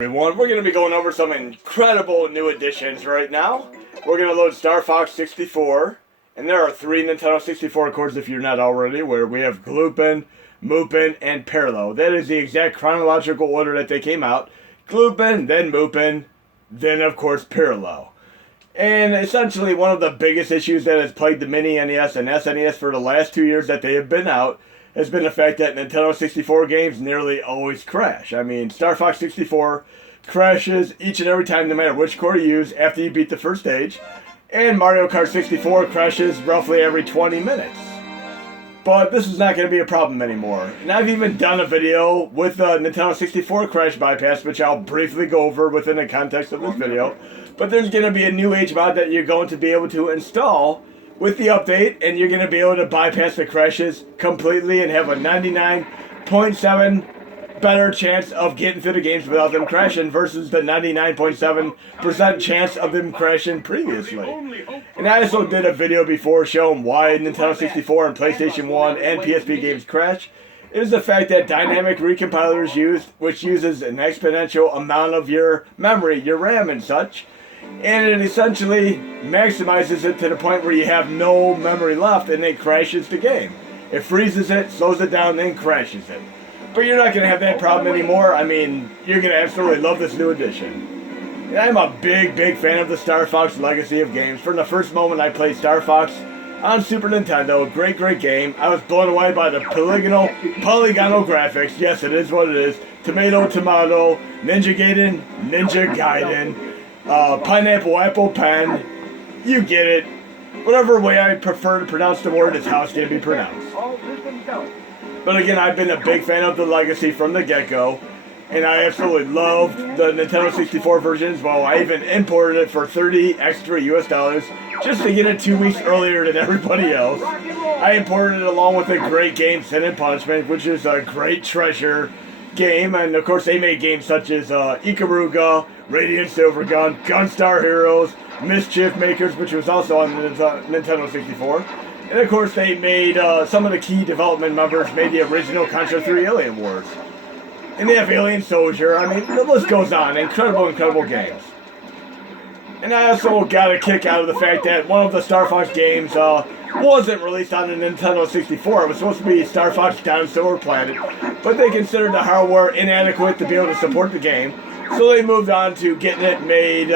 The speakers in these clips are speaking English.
Everyone, we're going to be going over some incredible new additions right now. We're going to load Starfox 64, and there are 3 Nintendo 64 cords if you're not already, where we have Gloopin, Moopin, and Parallel. That is the exact chronological order that they came out. Gloopin, then Moopin, then of course Parallel. And essentially one of the biggest issues that has plagued the Mini NES and SNES for the last 2 years that they have been out has been the fact that Nintendo 64 games nearly always crash. I mean, Starfox 64 crashes each and every time no matter which core you use after you beat the first stage, and Mario Kart 64 crashes roughly every 20 minutes. But this is not going to be a problem anymore. And I've even done a video with the Nintendo 64 crash bypass, which I'll briefly go over within the context of this video. But there's going to be a new age mod that you're going to be able to install with the update, and you're going to be able to bypass the crashes completely and have a 99.7 better chance of getting through the games without them crashing versus the 99.7% chance of them crashing previously. And I also did a video before showing why Nintendo 64 and PlayStation 1 and PSP games crash. It is the fact that dynamic recompiler is used, which uses an exponential amount of your memory, your RAM and such, and it essentially maximizes it to the point where you have no memory left and it crashes the game. It freezes it, slows it down, then crashes it. But you're not going to have that problem anymore. I mean, you're going to absolutely love this new addition. And I'm a big fan of the Starfox Legacy of games. From the first moment I played Star Fox on Super Nintendo, great game. I was blown away by the polygonal graphics. Yes, it is what it is. Tomato, Ninja Gaiden, Pineapple Apple Pen. You get it. Whatever way I prefer to pronounce the word is how it's going to be pronounced. But again, I've been a big fan of the Legacy from the get-go, and I absolutely loved the Nintendo 64 version as well. I even imported it for 30 extra US dollars just to get it 2 weeks earlier than everybody else. I imported it along with a great game, Sin and Punishment, which is a great treasure game, and of course they made games such as Ikaruga, Radiant Silvergun, Gunstar Heroes, Mischief Makers, which was also on the Nintendo 64. And of course they made, some of the key development members made the original Contra 3 Alien Wars. And they have Alien Soldier. I mean, the list goes on. Incredible games. And I also got a kick out of the fact that one of the Star Fox games wasn't released on the Nintendo 64. It was supposed to be Star Fox Dinosaur Planet, but they considered the hardware inadequate to be able to support the game. So they moved on to getting it made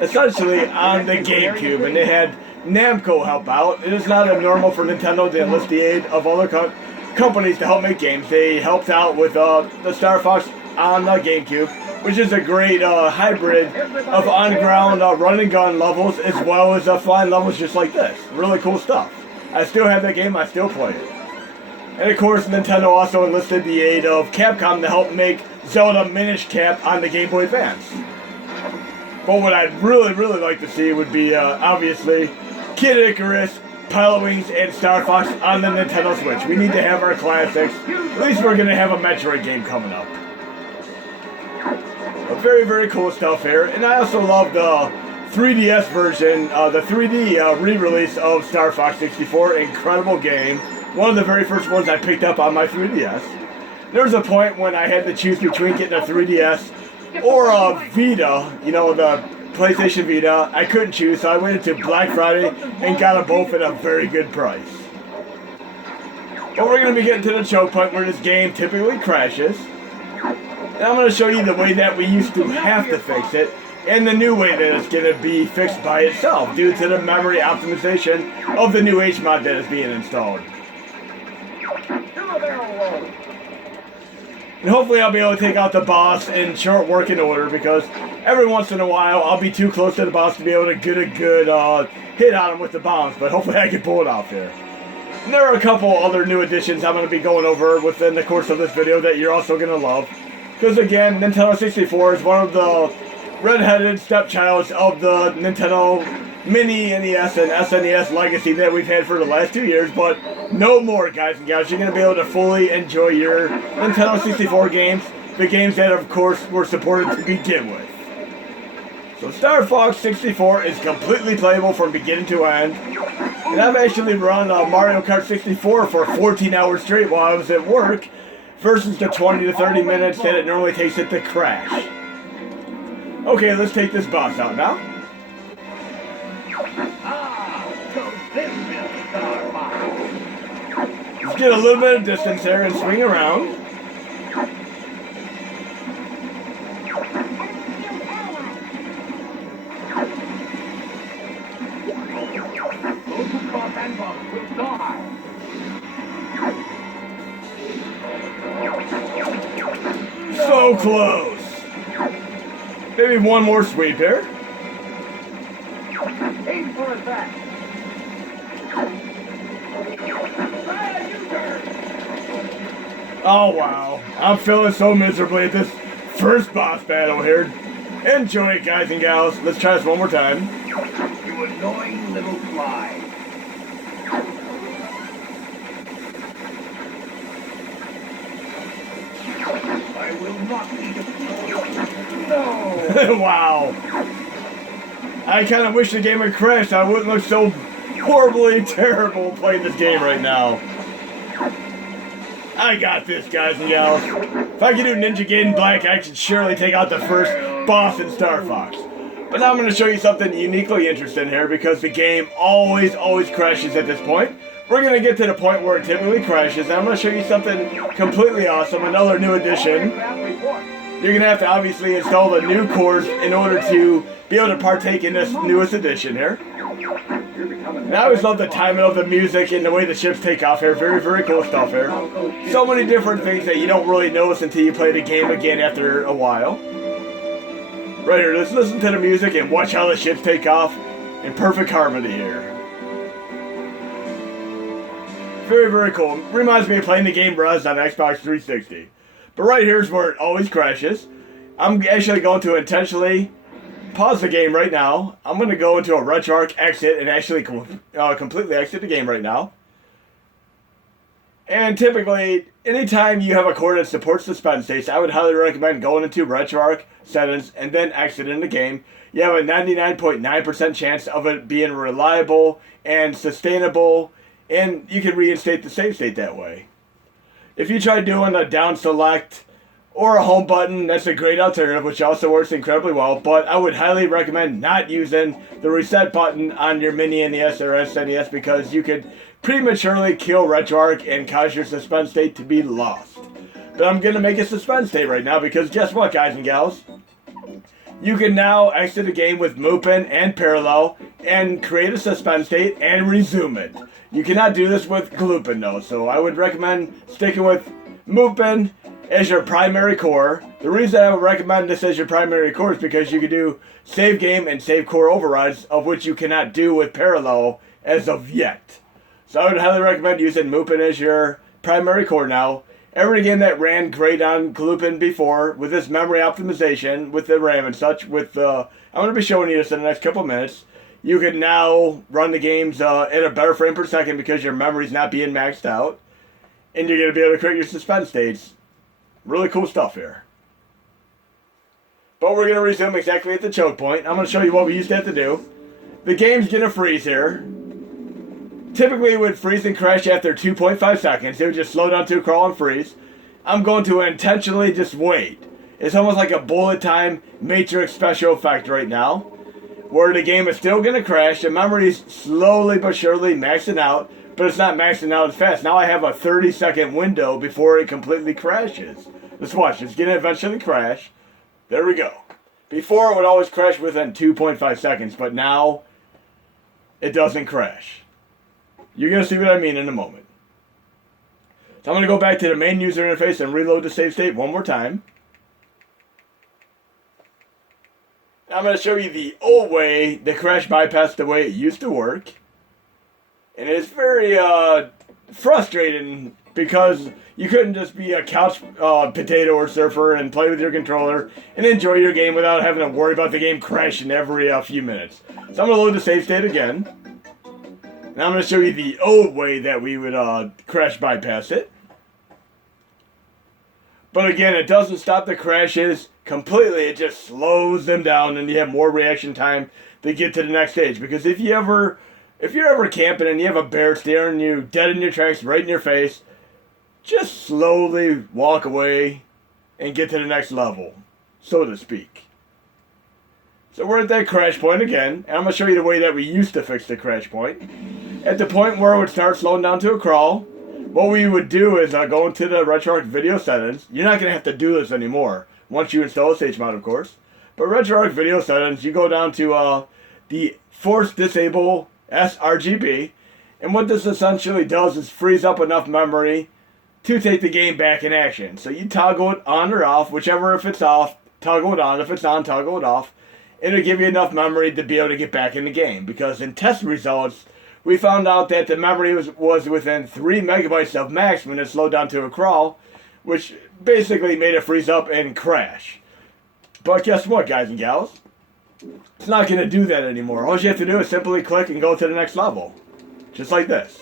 essentially on the GameCube, and they had Namco help out. It is not abnormal for Nintendo to enlist the aid of other companies to help make games. They helped out with the Star Fox on the GameCube, which is a great hybrid of on-ground run and gun levels as well as flying levels just like this. Really cool stuff. I still have that game, I still play it. And of course, Nintendo also enlisted the aid of Capcom to help make Zelda Minish Cap on the Game Boy Advance. But what I'd really like to see would be, obviously, Kid Icarus, Pilotwings, and Starfox on the Nintendo Switch. We need to have our classics. At least we're going to have a Metroid game coming up. But very cool stuff here. And I also love the 3DS version, the 3D re-release of Star Fox 64. Incredible game. One of the very first ones I picked up on my 3DS. There was a point when I had to choose between getting a 3DS or a Vita, you know, the PlayStation Vita. I couldn't choose, so I waited to Black Friday and got them both at a very good price. But we're going to be getting to the choke point where this game typically crashes. And I'm going to show you the way that we used to have to fix it, and the new way that it's going to be fixed by itself due to the memory optimization of the new H mod that is being installed. And hopefully I'll be able to take out the boss in short working order, because every once in a while I'll be too close to the boss to be able to get a good hit on him with the bombs, but hopefully I can pull it off here. And there are a couple other new additions I'm going to be going over within the course of this video that you're also going to love. Because again, Nintendo 64 is one of the red-headed stepchilds of the Nintendo Mini NES and SNES legacy that we've had for the last 2 years, but no more, guys and gals. You're going to be able to fully enjoy your Nintendo 64 games, the games that, of course, were supported to begin with. So Starfox 64 is completely playable from beginning to end, and I've actually run Mario Kart 64 for 14 hours straight while I was at work, versus the 20 to 30 minutes that it normally takes it to crash. Okay, let's take this boss out now. So this is Starfox. Let's get a little bit of distance there and swing around. Those who cross Anvok will die. So close. Maybe one more sweep here. Aim for attack. Oh wow, I'm feeling so miserably at this first boss battle here. Enjoy it, guys and gals. Let's try this one more time. You annoying little fly. I will not be defeated. No. Wow. I kind of wish the game had crashed. I wouldn't look so horribly terrible playing this game right now. I got this, guys and gals. If I could do Ninja Gaiden Black, I could surely take out the first boss in Starfox. But now I'm going to show you something uniquely interesting here because the game always crashes at this point. We're going to get to the point where it typically crashes, and I'm going to show you something completely awesome, another new addition. You're going to have to obviously install the new cores in order to be able to partake in this newest edition here. And I always love the timing of the music and the way the ships take off here. Very cool stuff here. So many different things that you don't really notice until you play the game again after a while. Right here, let's listen to the music and watch how the ships take off in perfect harmony here. Very cool. Reminds me of playing the game Rez on Xbox 360. But right here's where it always crashes. I'm actually going to intentionally pause the game right now. I'm going to go into a RetroArch exit and actually completely exit the game right now. And typically, anytime you have a core that supports suspend states, I would highly recommend going into RetroArch settings and then exiting the game. You have a 99.9% chance of it being reliable and sustainable, and you can reinstate the save state that way. If you try doing a down select or a home button, that's a great alternative, which also works incredibly well, but I would highly recommend not using the reset button on your mini NES or SNES because you could prematurely kill RetroArch and cause your suspend state to be lost. But I'm going to make a suspend state right now because guess what, guys and gals? You can now exit the game with Mupin and Parallel and create a suspend state and resume it. You cannot do this with Gloopin though, so I would recommend sticking with Mupin as your primary core. The reason I would recommend this as your primary core is because you can do save game and save core overrides, of which you cannot do with Parallel as of yet. So I would highly recommend using Mupin as your primary core now. Every game that ran great on Gloopin before, with this memory optimization, with the RAM and such, I'm going to be showing you this in the next couple of minutes. You can now run the games at a better frame per second because your memory's not being maxed out. And you're going to be able to create your suspend states. Really cool stuff here. But we're going to resume exactly at the choke point. I'm going to show you what we used to have to do. The game's going to freeze here. Typically it would freeze and crash after 2.5 seconds. It would just slow down to a crawl and freeze. I'm going to intentionally just wait. It's almost like a bullet time Matrix special effect right now, where the game is still going to crash. The memory's slowly but surely maxing out, but it's not maxing out as fast. Now I have a 30-second window before it completely crashes. Let's watch. It's going to eventually crash. There we go. Before it would always crash within 2.5 seconds, but now it doesn't crash. You're going to see what I mean in a moment. So I'm going to go back to the main user interface and reload the save state one more time. I'm going to show you the old way the crash bypassed the way it used to work. And it's very frustrating because you couldn't just be a couch potato or surfer and play with your controller and enjoy your game without having to worry about the game crashing every few minutes. So I'm going to load the save state again. And I'm going to show you the old way that we would crash bypass it. But again, it doesn't stop the crashes completely. It just slows them down and you have more reaction time to get to the next stage. Because if you're ever camping and you have a bear staring you dead in your tracks right in your face, just slowly walk away and get to the next level, so to speak. So we're at that crash point again, and I'm going to show you the way that we used to fix the crash point. At the point where it would start slowing down to a crawl, what we would do is go into the RetroArch video settings. You're not going to have to do this anymore once you install this HMod, of course. But RetroArch video settings, you go down to the Force Disable Srgb, and what this essentially does is frees up enough memory to take the game back in action. So you toggle it on or off, whichever. If it's off, toggle it on. If it's on, toggle it off. It'll give you enough memory to be able to get back in the game. Because in test results, we found out that the memory was within 3 megabytes of max when it slowed down to a crawl, which basically made it freeze up and crash. But guess what, guys and gals? It's not going to do that anymore. All you have to do is simply click and go to the next level. Just like this.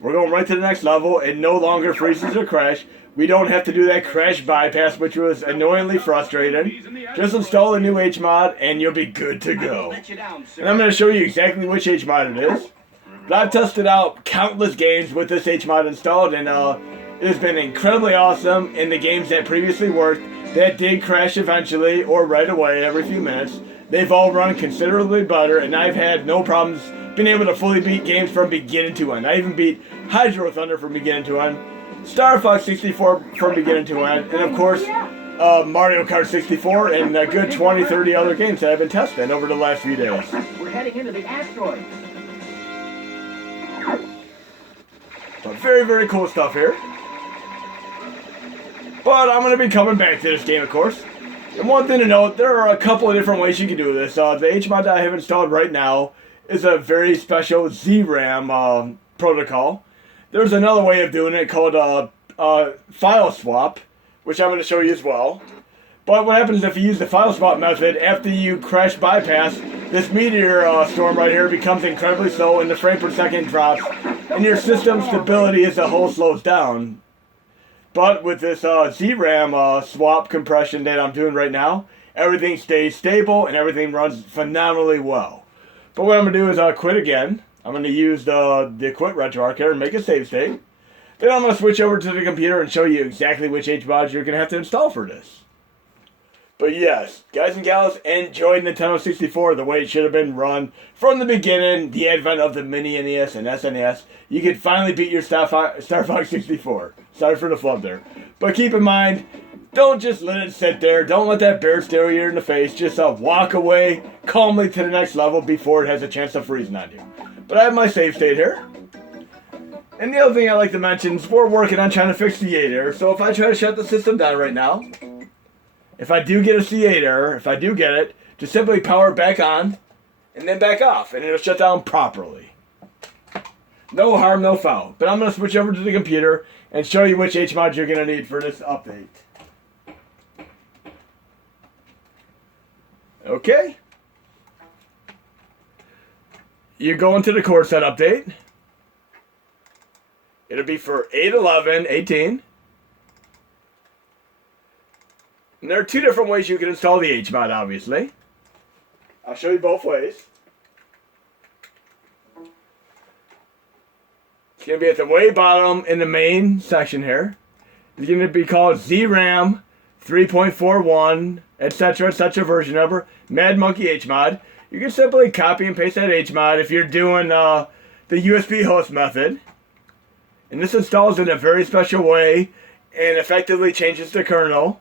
We're going right to the next level. It no longer freezes or crash. We don't have to do that crash bypass, which was annoyingly frustrating. Just install a new HMod and you'll be good to go. And I'm going to show you exactly which HMod it is. But I've tested out countless games with this HMod installed, and it has been incredibly awesome. In the games that previously worked, that did crash eventually or right away every few minutes, they've all run considerably better, and I've had no problems being able to fully beat games from beginning to end. I even beat Hydro Thunder from beginning to end, Starfox 64 from beginning to end, and of course Mario Kart 64 and a good 20-30 other games that I've been testing over the last few days. We're heading into the asteroid. So very, very cool stuff here. But I'm going to be coming back to this game, of course. And one thing to note, there are a couple of different ways you can do this. The HMod that I have installed right now is a very special ZRAM protocol. There's another way of doing it called file swap, which I'm going to show you as well. But what happens if you use the file swap method, after you crash bypass, this meteor storm right here becomes incredibly slow and the frame per second drops, and your system stability as a whole slows down. But with this ZRAM swap compression that I'm doing right now, everything stays stable and everything runs phenomenally well. But what I'm going to do is quit again. I'm going to use the quit RetroArch here and make a save state. Then I'm going to switch over to the computer and show you exactly which HMods you're going to have to install for this. But yes, guys and gals, enjoy Nintendo 64 the way it should have been run from the beginning, the advent of the Mini NES and SNES. You could finally beat your Starfox 64. Sorry for the flub there. But keep in mind, don't just let it sit there. Don't let that bear stare you in the face. Just walk away calmly to the next level before it has a chance of freezing on you. But I have my save state here. And the other thing I like to mention is we're working on trying to fix the 8 error. So if I try to shut the system down right now, if I do get a C8 error, if I do get it, just simply power it back on and then back off, and it'll shut down properly. No harm, no foul. But I'm going to switch over to the computer and show you which HMod you're going to need for this update. Okay. You go into the core set update. It'll be for 8.11.18. And there are two different ways you can install the HMod, obviously. I'll show you both ways. It's going to be at the way bottom in the main section here. It's going to be called ZRAM 3.41, etc. version number, madmonkey HMod. You can simply copy and paste that HMod if you're doing the USB host method. And this installs in a very special way and effectively changes the kernel.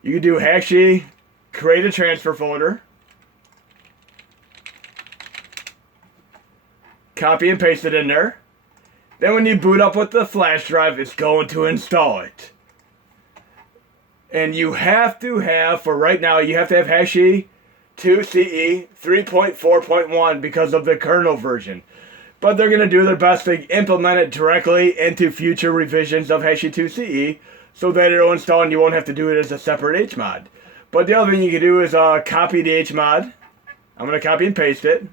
You can do hashi, create a transfer folder, copy and paste it in there. Then when you boot up with the flash drive, it's going to install it. And you have to have, for right now, you have to have hashi 2CE 3.4.1 because of the kernel version. But they're going to do their best to implement it directly into future revisions of hashi 2CE so that it'll install and you won't have to do it as a separate HMod. But the other thing you can do is copy the HMod. I'm going to copy and paste it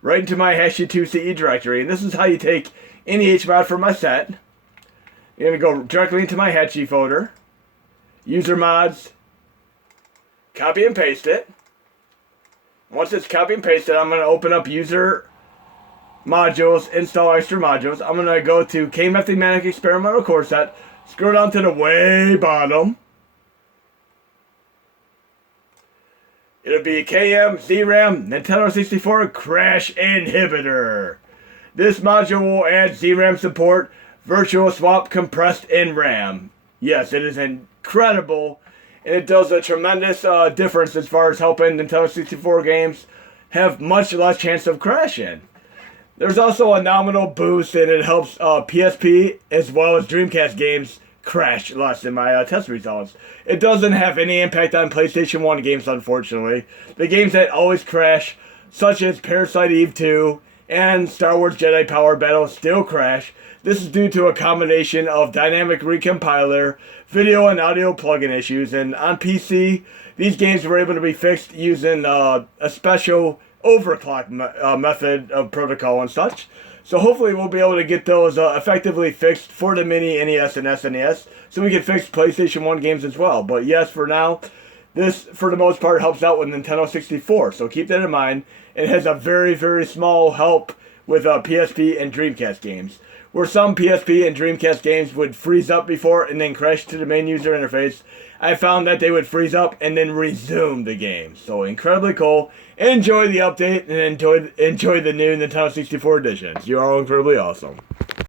right into my hashi 2CE directory. And this is how you take any HMod from my set. You're going to go directly into my hashi folder, user mods, copy and paste it. Once it's copy and pasted, I'm going to open up user modules, install extra modules. I'm going to go to K-Mathematic Experimental Core Set, scroll down to the way bottom. It'll be KM ZRAM Nintendo 64 Crash Inhibitor. This module will add ZRAM support, virtual swap compressed in RAM. Yes, it is incredible, and it does a tremendous difference as far as helping Nintendo 64 games have much less chance of crashing. There's also a nominal boost, and it helps PSP as well as Dreamcast games crash less in my test results. It doesn't have any impact on PlayStation 1 games, unfortunately. The games that always crash, such as Parasite Eve 2 and Star Wars Jedi Power Battle, still crash. This is due to a combination of dynamic recompiler, video and audio plugin issues, and on PC, these games were able to be fixed using a special overclock method of protocol and such. So hopefully we'll be able to get those effectively fixed for the Mini NES and SNES, so we can fix PlayStation 1 games as well. But yes, for now, this for the most part helps out with Nintendo 64, so keep that in mind. It has a very, very small help with PSP and Dreamcast games. Where some PSP and Dreamcast games would freeze up before and then crash to the main user interface, I found that they would freeze up and then resume the game. So incredibly cool. Enjoy the update and enjoy the new Nintendo 64 editions. You are all incredibly awesome.